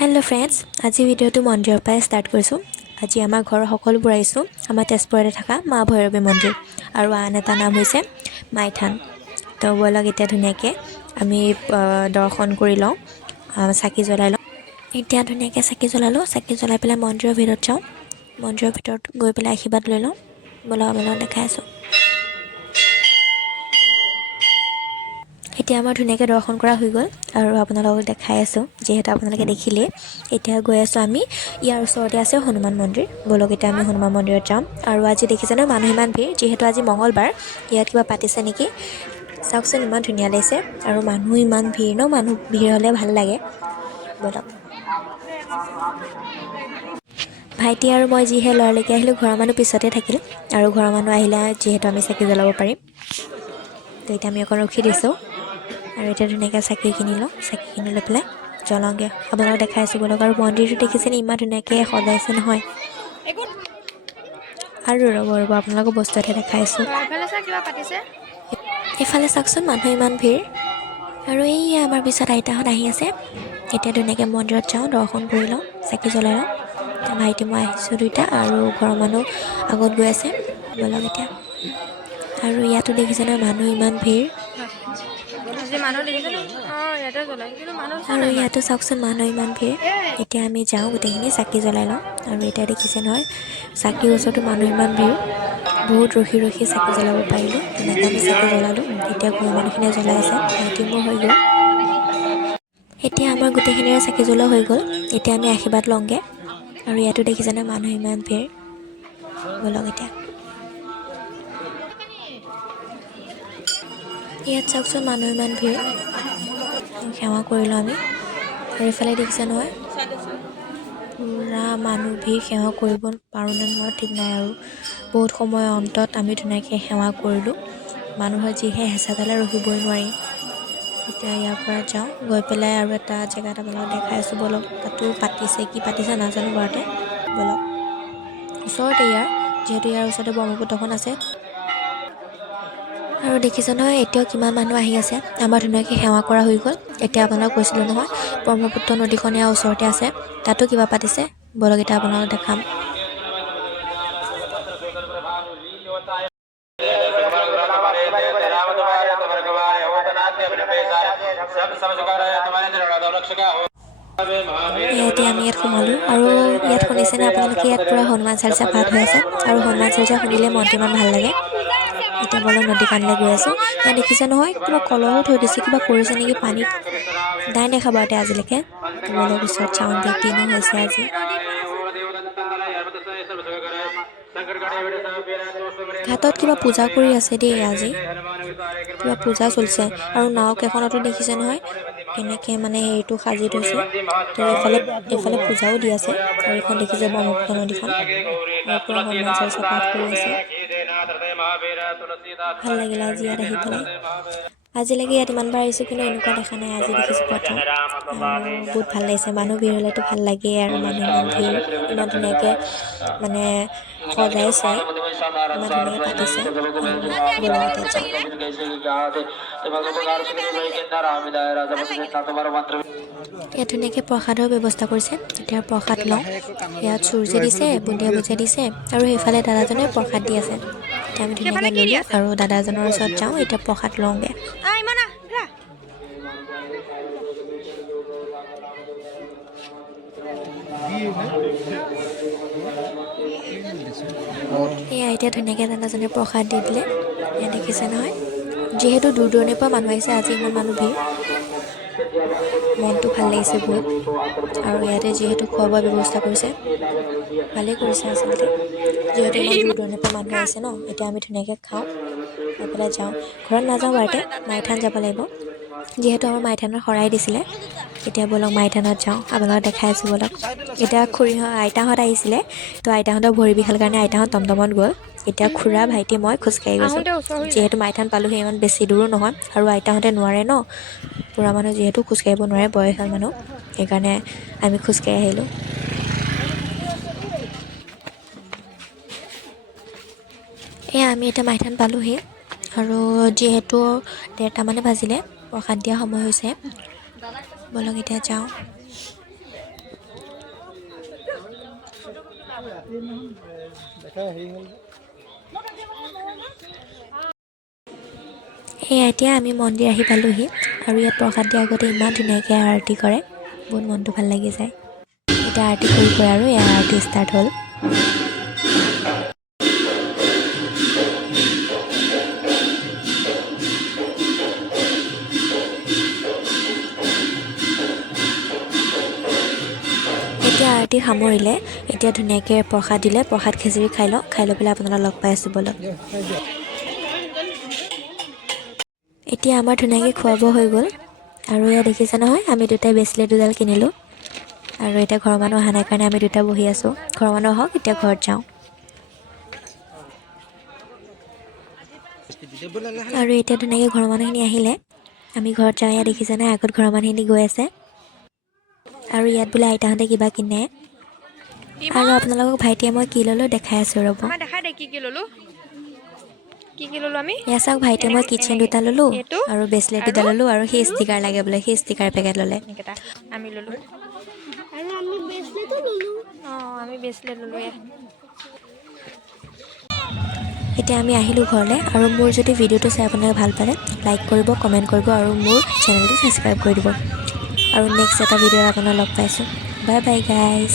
Hello' friends, আজি ভিডিঅ'টো মন্দিৰৰ পৰাই ষ্টাৰ্ট কৰিছোঁ। আজি আমাৰ ঘৰৰ সকলোবোৰ আহিছোঁ আমাৰ তেজপুৰতে থকা মা ভৈৰৱী মন্দিৰ, আৰু আন এটা নাম হৈছে মাইথান। তো ব'লক এতিয়া ধুনীয়াকৈ আমি দৰ্শন কৰি লওঁ, চাকি জ্বলাই লওঁ। এতিয়া ধুনীয়াকৈ চাকি জ্বলালোঁ, চাকি জ্বলাই পেলাই মন্দিৰৰ ভিতৰত যাওঁ। মন্দিৰৰ ভিতৰত গৈ পেলাই আশীৰ্বাদ লৈ লওঁ। ব'লক আপোনালোকক দেখাই আছোঁ। এতিয়া আমাৰ ধুনীয়াকৈ দৰ্শন কৰা হৈ গ'ল, আৰু আপোনালোকক দেখাই আছোঁ। যিহেতু আপোনালোকে দেখিলেই, এতিয়া গৈ আছোঁ আমি। ইয়াৰ ওচৰতে আছে হনুমান মন্দিৰ। ব'লক এতিয়া আমি হনুমান মন্দিৰত যাম। আৰু আজি দেখিছে ন, মানুহ ইমান ভিৰ। যিহেতু আজি মঙলবাৰ, ইয়াত কিবা পাতিছে নেকি। চাওকচোন, ইমান ধুনীয়া লাগিছে, আৰু মানুহ ইমান ভিৰ ন। মানুহ ভিৰ হ'লে ভাল লাগে। ব'লক। ভাইটি আৰু মই যিহে লৰালৰিকৈ আহিলোঁ, ঘৰৰ মানুহ পিছতে থাকিল। আৰু ঘৰৰ মানুহ আহিলে যিহেতু আমি চাকি জ্বলাব পাৰিম, তো এতিয়া আমি অকণ ৰখি দিছোঁ। আৰু এতিয়া ধুনীয়াকৈ চাকি কিনি লওঁ, চাকি কিনি লৈ পেলাই জ্বলাওঁগৈ। আপোনালোকক দেখাই আছোঁ ব'লক। আৰু মন্দিৰটো দেখিছেনে, ইমান ধুনীয়াকৈ সজাইছে নহয়। আৰু ৰ'ব আপোনালোকক বস্তু এটা দেখাই আছোঁ। এইফালে চাওকচোন, মানুহ ইমান ভিৰ। আৰু এই আমাৰ পিছত আইতাহঁত আহি আছে। এতিয়া ধুনীয়াকৈ মন্দিৰত যাওঁ, দৰ্শন কৰি লওঁ, চাকি জ্বলাই লওঁ। ভাইটি মই আহিছোঁ দুইটা, আৰু ঘৰৰ মানুহ আগত গৈ আছে। ব'লক এতিয়া। আৰু ইয়াতো দেখিছে নহয়, মানুহ ইমান ভিৰ। আৰু ইয়াতো চাওকচোন, মানুহ ইমান ভিৰ। এতিয়া আমি যাওঁ, গোটেইখিনি চাকি জ্বলাই লওঁ। আৰু এতিয়া দেখিছে নহয়, চাকিৰ ওচৰতো মানুহ ইমান ভিৰ। বহুত ৰখি ৰখি চাকি জ্বলাব পাৰিলোঁ। ধুনীয়াকৈ আমি চাকি জ্বলালোঁ। এতিয়া ঘৰৰ মানুহখিনিয়ে জ্বলাই আছে, ভাইটি মোৰ হৈ গ'ল। এতিয়া আমাৰ গোটেইখিনিৰে চাকি জ্বলোৱা হৈ গ'ল। এতিয়া আমি আশীৰ্বাদ লওঁগৈ। আৰু ইয়াতো দেখিছে নহয়, মানুহ ইমান ভিৰ। ব'লক এতিয়া। ইয়াত চাওকচোন, মানুহ ইমান ভিৰ। সেৱা কৰিলোঁ আমি। আৰু এইফালে দেখিছে নহয়, পূৰা মানুহ ভিৰ। সেৱা কৰিব পাৰোঁনে নোৱাৰোঁ ঠিক নাই। আৰু বহুত সময়ৰ অন্তত আমি ধুনীয়াকৈ সেৱা কৰিলোঁ। মানুহৰ যিহে হেঁচা ঠেলা, ৰখিবই নোৱাৰি। এতিয়া ইয়াৰ পৰা যাওঁ, গৈ পেলাই আৰু এটা জেগাত আপোনালোকক দেখাই আছোঁ ব'লক। তাতো পাতিছে, কি পাতিছে নাজানো বাৰুতে। ব'লক, ওচৰতে ইয়াৰ, যিহেতু ইয়াৰ ওচৰতে ব্ৰহ্মপুত্ৰখন আছে। আৰু দেখিছে নহয়, এতিয়াও কিমান মানুহ আহি আছে। আমাৰ ধুনীয়াকৈ সেৱা কৰা হৈ গ'ল। এতিয়া আপোনালোকক কৈছিলোঁ নহয়, ব্ৰহ্মপুত্ৰ নদীখন ইয়াৰ ওচৰতে আছে, তাতো কিবা পাতিছে। ব'লক এতিয়া আপোনালোকক দেখাম। এতিয়া আমি ইয়াত সোমালোঁ। আৰু ইয়াত শুনিছেনে আপোনালোকে, ইয়াত পূৰা হনুমান চালিচা পাঠ হৈ আছে। আৰু হনুমান চালিচা শুনিলে মনটো ইমান ভাল লাগে। এতিয়া ব'লক নদী কাণলৈ গৈ আছোঁ। ইয়াত দেখিছে নহয়, কিবা কলহো থৈ দিছে, কিবা কৰিছে নেকি পানীত। নাই দেখা বাৰুতে আজিলৈকে। ব'লক ওচৰত চাওঁগৈ, কিনো হৈছে আজি। ঘাটত কিবা পূজা কৰি আছে দেই আজি। কিবা পূজা চলিছে। আৰু নাও কেইখনতো দেখিছে নহয়, কেনেকৈ মানে হেৰিটো সাজি থৈছে। তো এইফালে পূজাও দি আছে। আৰু এইখন দেখিছে ব্ৰহ্মপুত্ৰ নদীখন, আৰু পূৰা হনুমান চালিচা পাঠ কৰি আছে। ভাল লাগিলে আজি ইয়াত আহি পেলাই। আজিলৈকে ইয়াত ইমানবাৰ আহিছোঁ, কিন্তু এনেকুৱা দেখা নাই। আজি দেখিছোঁ প্ৰথম, আৰু বহুত ভাল লাগিছে। মানুহ ভিৰ হ'লেতো ভাল লাগেই। আৰু মানুহ ইমান ভিৰ, ইমান ধুনীয়াকৈ মানে সজাইছে, ইমান ধুনীয়াকৈ পাতিছে। ব'লক এতিয়া যাওঁ। ইয়াত ধুনীয়াকৈ প্ৰসাদৰ ব্যৱস্থা কৰিছে। এতিয়া প্ৰসাদ লওঁ। ইয়াত চুৰ্জি দিছে, বুন্দিয়া ভুজিয়া দিছে, আৰু সেইফালে দাদাজনে প্ৰসাদ দি আছে। এতিয়া আমি ধুনীয়াকৈ ল'লোঁ, আৰু দাদাজনৰ ওচৰত যাওঁ। এতিয়া প্ৰসাদ লওঁগৈ। এয়া এতিয়া ধুনীয়াকৈ দাদাজনে প্ৰসাদ দি দিলে। এয়া দেখিছে নহয়, যিহেতু দূৰ দূৰণিৰ পৰা মানুহ আহিছে, আজি ইমান মানুহ ভিৰ। মনটো ভাল লাগিছে বহুত। আৰু ইয়াতে যিহেতু খোৱা বোৱাৰ ব্যৱস্থা কৰিছে, ভালেই কৰিছে আচলতে। যিহেতু ইমান দূৰ দূৰণিৰ পৰা মানুহ আহিছে ন, এতিয়া আমি ধুনীয়াকৈ খাওঁ, খাই পেলাই যাওঁ। ঘৰত নাযাওঁ বাৰুতে, মাইথান যাব লাগিব, যিহেতু আমাৰ মাইথানত শৰাই দিছিলে। এতিয়া ব'লক মাইথানত যাওঁ, আপোনালোকক দেখাই আছোঁ ব'লক। এতিয়া আইতাহঁত আহিছিলে, তো আইতাহঁতৰ ভৰি বিষাল কাৰণে আইতাহঁত টমটমত গ'ল। এতিয়া খুৰা, ভাইটি, মই খোজকাঢ়ি গৈছোঁ। যিহেতু মাইথান পালোহি, ইমান বেছি দূৰো নহয়। আৰু আইতাহঁতে নোৱাৰে ন, বুঢ়া মানুহ যিহেতু খোজকাঢ়িব নোৱাৰে, বয়সীয়াল মানুহ, সেইকাৰণে আমি খোজকাঢ়ি আহিলোঁ। এয়া আমি এতিয়া মাইথান পালোহি। আৰু যিহেতু 1:30 বাজিলে, প্ৰসাদ দিয়া সময় হৈছে। ব'লক এতিয়া যাওঁ। সেয়া এতিয়া আমি মন্দিৰ আহি পালোহি আৰু ইয়াত প্ৰসাদ দিয়াৰ আগতে ইমান ধুনীয়াকৈ আৰতি কৰে, বহুত মনটো ভাল লাগি যায়। এতিয়া আৰতি কৰি আৰু এয়া আৰতি ষ্টাৰ্ট হ'ল। এতিয়া আৰতি সামৰিলে, এতিয়া ধুনীয়াকৈ প্ৰসাদ দিলে, প্ৰসাদ খিচিৰি খাই লওঁ, খাই লৈ পেলাই আপোনালোকক লগ পাই আছোঁ বলক। এতিয়া আমাৰ ধুনীয়াকৈ খোৱা বোৱা হৈ গ'ল আৰু এয়া দেখিছে নহয়, আমি দুটাই ব্ৰেচলেট দুডাল কিনিলোঁ আৰু এতিয়া ঘৰৰ মানুহ অহা নাই কাৰণে আমি দুটা বহি আছোঁ। ঘৰৰ মানুহ আহক, এতিয়া ঘৰত যাওঁ। আৰু এতিয়া ধুনীয়াকৈ ঘৰৰ মানুহখিনি আহিলে, আমি ঘৰত যাওঁ। এয়া দেখিছে নাই, আগত ঘৰৰ মানুহখিনি গৈ আছে আৰু ইয়াত বোলে আইতাহঁতে কিবা কিনে। আৰু আপোনালোকক ভাইটিয়ে মই কি ল'লোঁ দেখাই আছোঁ ৰ'ব। দেখাই দে কি ল'লোঁ, কি ল'লোঁ আমি। এয়া চাওক, ভাইটিয়ে মই কিটচেন দুটা ল'লোঁ এইটো আৰু ব্ৰেচলেট দুটা ল'লোঁ আৰু সেই ষ্টিকাৰ লাগে বোলে, সেই ষ্টিকাৰ পেকেট ল'লে। এইকেইটা আমি ল'লোঁ আৰু আমি ব্ৰেচলেটো ল'লোঁ। অঁ, আমি ব্ৰেচলেট ল'লোঁ। এতিয়া আমি আহিলোঁ ঘৰলৈ আৰু মোৰ যদি ভিডিঅ'টো চাই আপোনালোকে ভাল পালে, লাইক কৰিব, কমেণ্ট কৰিব আৰু মোৰ চেনেলটো ছাবস্ক্ৰাইব কৰি দিব। আৰু নেক্সট এটা ভিডিঅ'ত আপোনাক লগ পাইছোঁ। Bye bye guys.